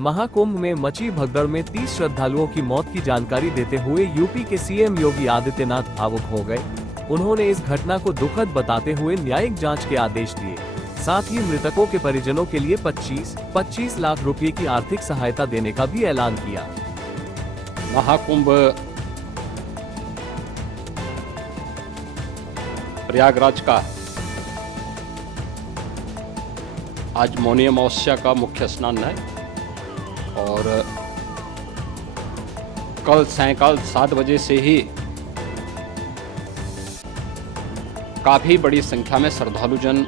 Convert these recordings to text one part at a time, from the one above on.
महाकुंभ में मची भगदड़ में 30 श्रद्धालुओं की मौत की जानकारी देते हुए यूपी के सीएम योगी आदित्यनाथ भावुक हो गए। उन्होंने इस घटना को दुखद बताते हुए न्यायिक जांच के आदेश दिए। साथ ही मृतकों के परिजनों के लिए 25 लाख रुपए की आर्थिक सहायता देने का भी ऐलान किया। महाकुंभ प्रयागराज का आज मौनी अमावस्या का मुख्य स्नान है और कल सायंकाल 7 बजे से ही काफी बड़ी संख्या में श्रद्धालुजन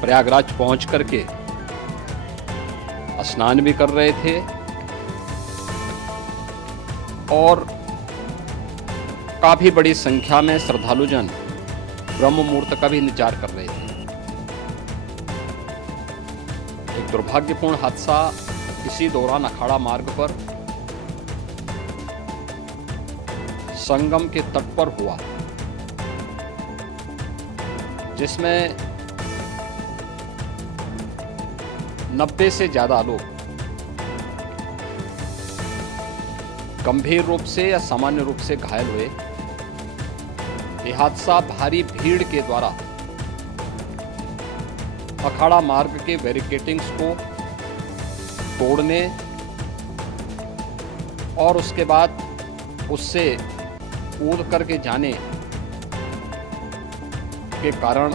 प्रयागराज पहुंच करके स्नान भी कर रहे थे और काफी बड़ी संख्या में श्रद्धालुजन ब्रह्म मुहूर्त का भी इंतजार कर रहे थे। एक दुर्भाग्यपूर्ण हादसा इसी दौरान अखाड़ा मार्ग पर संगम के तट पर हुआ, जिसमें 90 से ज्यादा लोग गंभीर रूप से या सामान्य रूप से घायल हुए। यह हादसा भारी भीड़ के द्वारा अखाड़ा मार्ग के बैरिकेडिंग्स को तोड़ने और उसके बाद उससे कूद करके जाने के कारण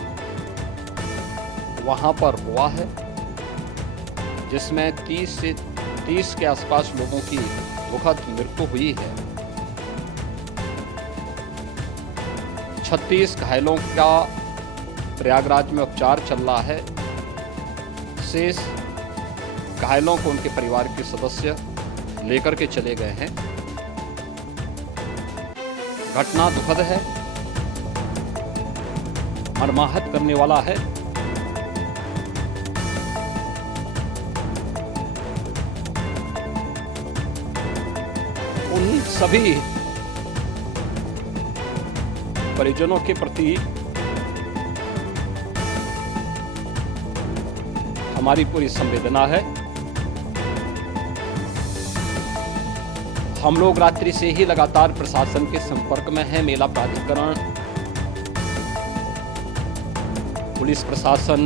वहां पर हुआ है, जिसमें 30 के आसपास लोगों की दुखद मृत्यु हुई है। 36 घायलों का प्रयागराज में उपचार चल रहा है। शेष घायलों को उनके परिवार के सदस्य लेकर के चले गए हैं। घटना दुखद है, मर्माहत करने वाला है। उन सभी परिजनों के प्रति हमारी पूरी संवेदना है। हम लोग रात्रि से ही लगातार प्रशासन के संपर्क में हैं। मेला प्राधिकरण, पुलिस प्रशासन,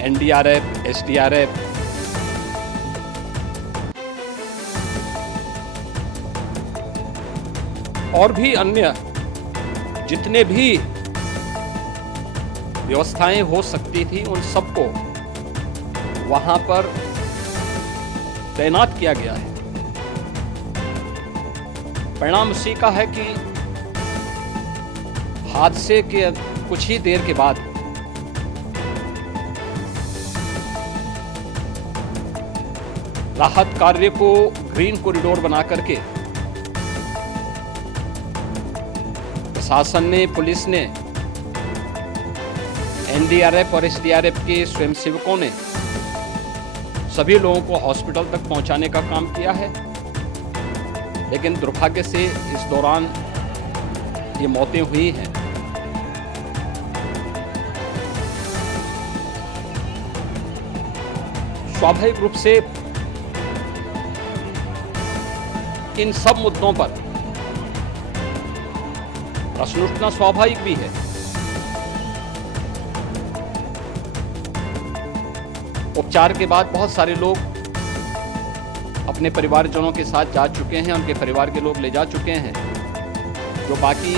एनडीआरएफ, एसडीआरएफ, और भी अन्य जितने भी व्यवस्थाएं हो सकती थी उन सबको वहां पर तैनात किया गया है। परिणाम इसी का है कि हादसे के कुछ ही देर के बाद राहत कार्य को ग्रीन कॉरिडोर बना करके प्रशासन ने, पुलिस ने, एनडीआरएफ और एसडीआरएफ के स्वयंसेवकों ने सभी लोगों को हॉस्पिटल तक पहुंचाने का काम किया है। लेकिन दुर्भाग्य से इस दौरान ये मौतें हुई हैं। स्वाभाविक रूप से इन सब मुद्दों पर प्रश्न उठना स्वाभाविक भी है। उपचार के बाद बहुत सारे लोग अपने परिवारजनों के साथ जा चुके हैं, उनके परिवार के लोग ले जा चुके हैं। जो बाकी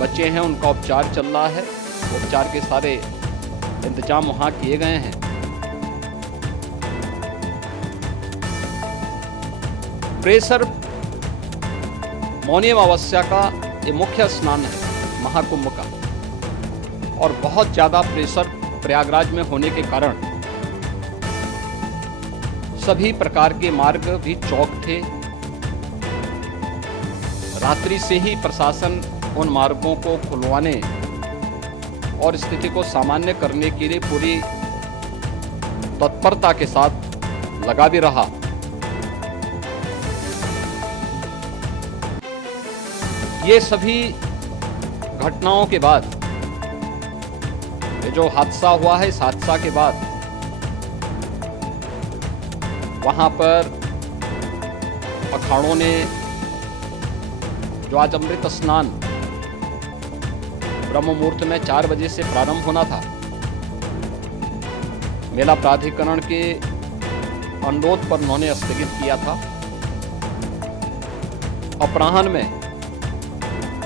बच्चे हैं उनका उपचार चल रहा है। उपचार के सारे इंतजाम वहां किए गए हैं। प्रेशर मौनी अमावस्या का ये मुख्य स्नान है महाकुंभ का, और बहुत ज्यादा प्रेशर प्रयागराज में होने के कारण सभी प्रकार के मार्ग भी चौक थे। रात्रि से ही प्रशासन उन मार्गों को खुलवाने और स्थिति को सामान्य करने के लिए पूरी तत्परता के साथ लगा भी रहा। ये सभी घटनाओं के बाद, ये जो हादसा हुआ है, इस हादसा के बाद वहाँ पर अखाड़ों ने जो आज अमृत स्नान ब्रह्म मुहूर्त में 4 बजे से प्रारंभ होना था, मेला प्राधिकरण के अनुरोध पर उन्होंने स्थगित किया था। अपराह्न में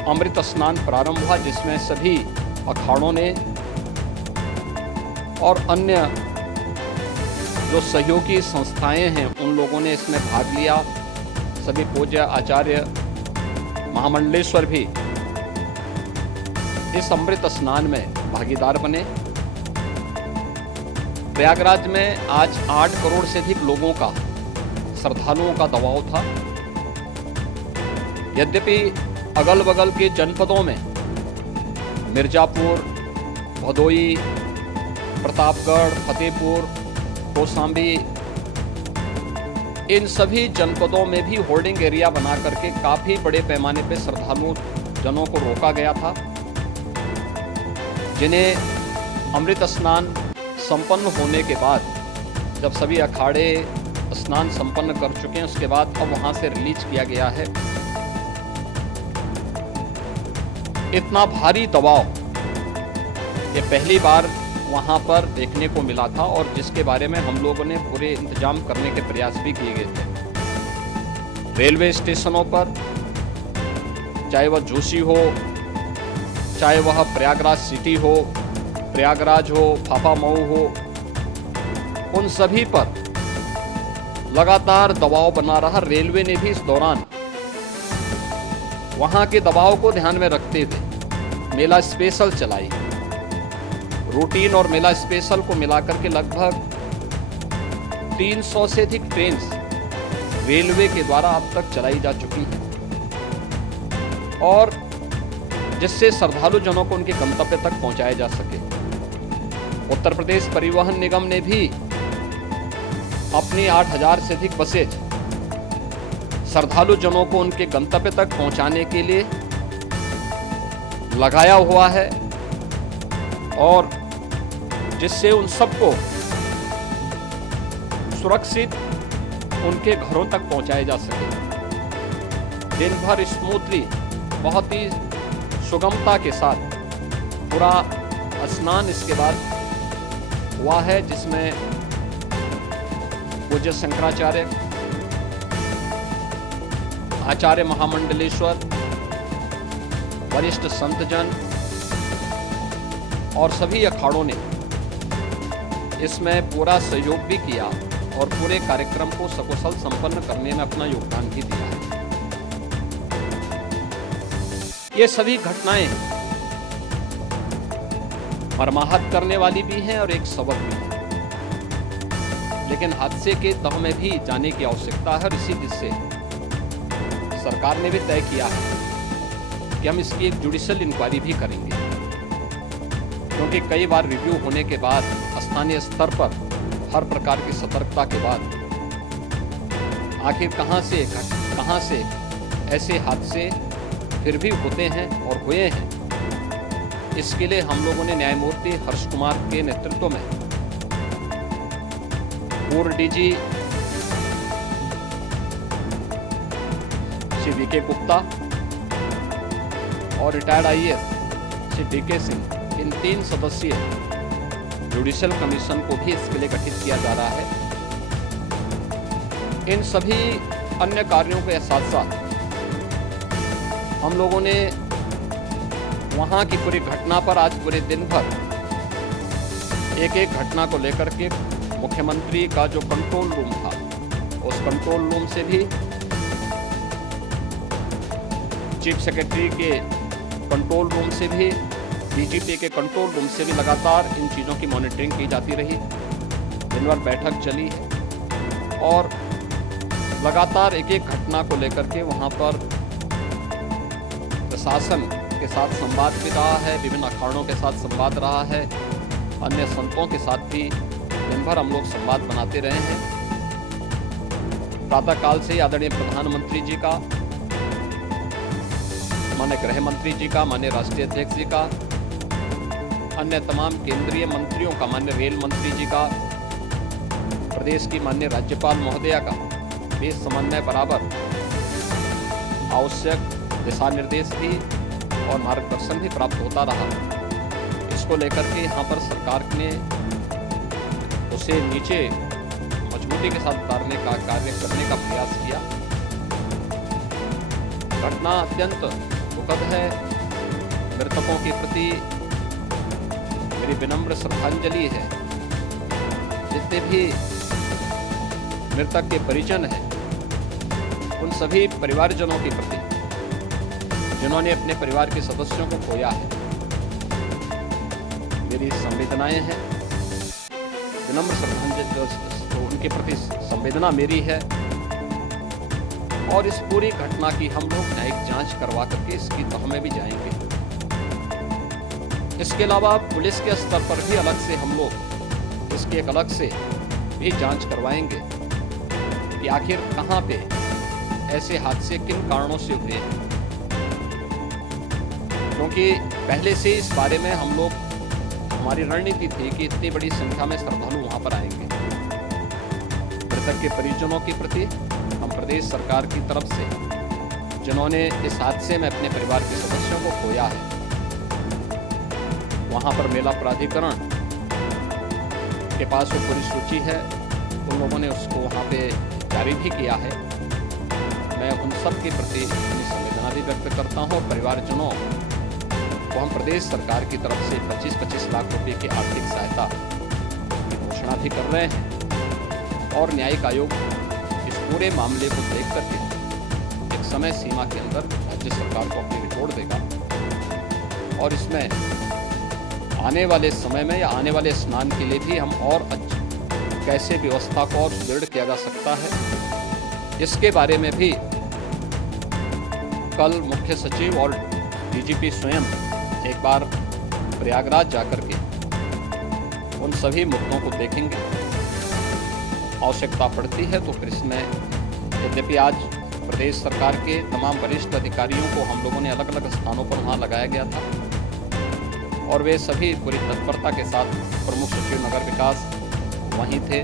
अमृत स्नान प्रारंभ हुआ, जिसमें सभी अखाड़ों ने और अन्य जो सहयोगी संस्थाएं हैं उन लोगों ने इसमें भाग लिया। सभी पूज्य आचार्य महामंडलेश्वर भी इस अमृत स्नान में भागीदार बने। प्रयागराज में आज 8 करोड़ से अधिक लोगों का, श्रद्धालुओं का दबाव था। यद्यपि अगल बगल के जनपदों में मिर्जापुर, भदोई, प्रतापगढ़, फतेहपुर, कौशाम्बी, इन सभी जनपदों में भी होर्डिंग एरिया बना करके काफी बड़े पैमाने पर श्रद्धालु जनों को रोका गया था, जिन्हें अमृत स्नान संपन्न होने के बाद, जब सभी अखाड़े स्नान संपन्न कर चुके हैं, उसके बाद अब वहां से रिलीज किया गया है। इतना भारी दबाव ये पहली बार वहां पर देखने को मिला था, और जिसके बारे में हम लोगों ने पूरे इंतजाम करने के प्रयास भी किए गए थे। रेलवे स्टेशनों पर, चाहे वह जोशी हो, चाहे वह प्रयागराज सिटी हो, प्रयागराज हो, फाफामऊ हो, उन सभी पर लगातार दबाव बना रहा। रेलवे ने भी इस दौरान वहां के दबाव को ध्यान में रखते हुए मेला स्पेशल चलाई। रूटीन और मेला स्पेशल को मिलाकर के लगभग 300 से अधिक ट्रेन रेलवे के द्वारा अब तक चलाई जा चुकी है, और जिससे श्रद्धालु जनों को उनके गंतव्य तक पहुंचाया जा सके। उत्तर प्रदेश परिवहन निगम ने भी अपनी 8000 से अधिक बसेज श्रद्धालु जनों को उनके गंतव्य तक पहुंचाने के लिए लगाया हुआ है, और जिससे उन सबको सुरक्षित उनके घरों तक पहुंचाया जा सके। दिन भर स्मूथली, बहुत ही सुगमता के साथ पूरा स्नान इसके बाद हुआ है, जिसमें पूज्य शंकराचार्य, आचार्य महामंडलेश्वर, वरिष्ठ संतजन और सभी अखाड़ों ने इसमें पूरा सहयोग भी किया और पूरे कार्यक्रम को सकुशल संपन्न करने में अपना योगदान भी दिया है। ये सभी घटनाएं मर्माहत करने वाली भी हैं और एक सबक भी है, लेकिन हादसे के तह में भी जाने की आवश्यकता है, और इसी दिशा से सरकार ने भी तय किया है कि हम इसकी एक जुडिशियल इंक्वायरी भी करेंगे, क्योंकि कई बार रिव्यू होने के बाद स्थानीय स्तर पर हर प्रकार की सतर्कता के बाद आखिर कहां से ऐसे हादसे फिर भी होते हैं और हुए हैं। इसके लिए हम लोगों ने न्यायमूर्ति हर्ष कुमार के नेतृत्व में पूर्व डीजी श्री वीके गुप्ता और retired IAS Shri D K Singh, इन 3 सदस्यीय जुडिशियल कमीशन को भी इसके लिए गठित किया जा रहा है। इन सभी अन्य कार्यों के साथ साथ हम लोगों ने वहां की पूरी घटना पर आज पूरे दिन भर एक घटना को लेकर के मुख्यमंत्री का जो कंट्रोल रूम था, उस कंट्रोल रूम से भी, चीफ सेक्रेटरी के कंट्रोल रूम से भी, डीजीपी के कंट्रोल रूम से भी लगातार इन चीज़ों की मॉनिटरिंग की जाती रही। दिन भर बैठक चली है और लगातार एक घटना को लेकर के वहाँ पर प्रशासन के साथ संवाद भी रहा है, विभिन्न अखाड़ों के साथ संवाद रहा है, अन्य संतों के साथ भी दिन भर हम लोग संवाद बनाते रहे हैं। प्रातःकाल से आदरणीय प्रधानमंत्री जी का, माननीय गृह मंत्री जी का, माननीय राष्ट्रीय अध्यक्ष जी का, अन्य तमाम केंद्रीय मंत्रियों का, माननीय रेल मंत्री जी का, प्रदेश की माननीय राज्यपाल महोदया का भी समन्वय बराबर आवश्यक दिशा निर्देश भी और मार्गदर्शन भी प्राप्त होता रहा। इसको लेकर के यहाँ पर सरकार ने उसे नीचे मजबूती के साथ उतारने का कार्य करने का प्रयास किया। घटना अत्यंत दुखद है। मृतकों के प्रति मेरी विनम्र श्रद्धांजलि है। जितने भी मृतक के परिजन हैं उन सभी परिवारजनों के प्रति जिन्होंने अपने परिवार के सदस्यों को खोया है, मेरी संवेदनाएं हैं। विनम्र श्रद्धांजलि उनके प्रति संवेदना मेरी है और इस पूरी घटना की हम लोग न्यायिक जांच करवा करके इसकी तह में भी जाएंगे। इसके अलावा पुलिस के स्तर पर भी अलग से हम लोग इसकी एक अलग से भी जांच करवाएंगे कि आखिर कहां पे ऐसे हादसे किन कारणों से हुए हैं, क्योंकि पहले से इस बारे में हम लोग हमारी रणनीति थी कि इतनी बड़ी संख्या में श्रद्धालु वहां पर आएंगे। मृतक के परिजनों के प्रति हम प्रदेश सरकार की तरफ से जिन्होंने इस हादसे में अपने परिवार के सदस्यों को खोया है, वहां पर मेला प्राधिकरण के पास वो पूरी सूची है, उन लोगों ने उसको वहां पे जारी भी किया है। मैं उन सब के प्रति अपनी संवेदना भी व्यक्त करता हूँ। परिवारजनों को हम प्रदेश सरकार की तरफ से 25-25 लाख रुपए की आर्थिक सहायता की घोषणा भी कर रहे हैं और न्यायिक आयोग इस पूरे मामले को देख करके एक समय सीमा के अंदर राज्य सरकार को अपनी रिपोर्ट देगा और इसमें आने वाले समय में या आने वाले स्नान के लिए भी हम और कैसे व्यवस्था को और सुदृढ़ किया जा सकता है, इसके बारे में भी कल मुख्य सचिव और डीजीपी स्वयं एक बार प्रयागराज जाकर के उन सभी मुद्दों को देखेंगे। आवश्यकता पड़ती है तो फिर इसमें, यद्यपि आज प्रदेश सरकार के तमाम वरिष्ठ अधिकारियों को हम लोगों ने अलग अलग स्थानों पर वहाँ लगाया गया था और वे सभी पूरी तत्परता के साथ, प्रमुख सचिव नगर विकास वहीं थे,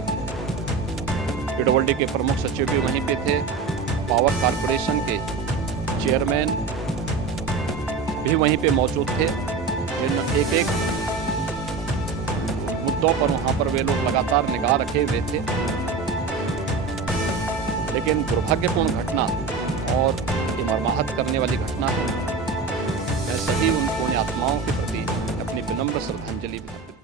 पीडब्ल्यूडी के प्रमुख सचिव भी वहीं पे थे, पावर कॉरपोरेशन के चेयरमैन भी वहीं पे मौजूद थे, जिन एक एक मुद्दों पर वहाँ पर वे लोग लगातार निगाह रखे हुए थे। लेकिन दुर्भाग्यपूर्ण घटना और ये मर्माहत करने वाली घटना है। मैं सभी उन पुण्य आत्माओं के प्रति अपनी विनम्र श्रद्धांजलि भी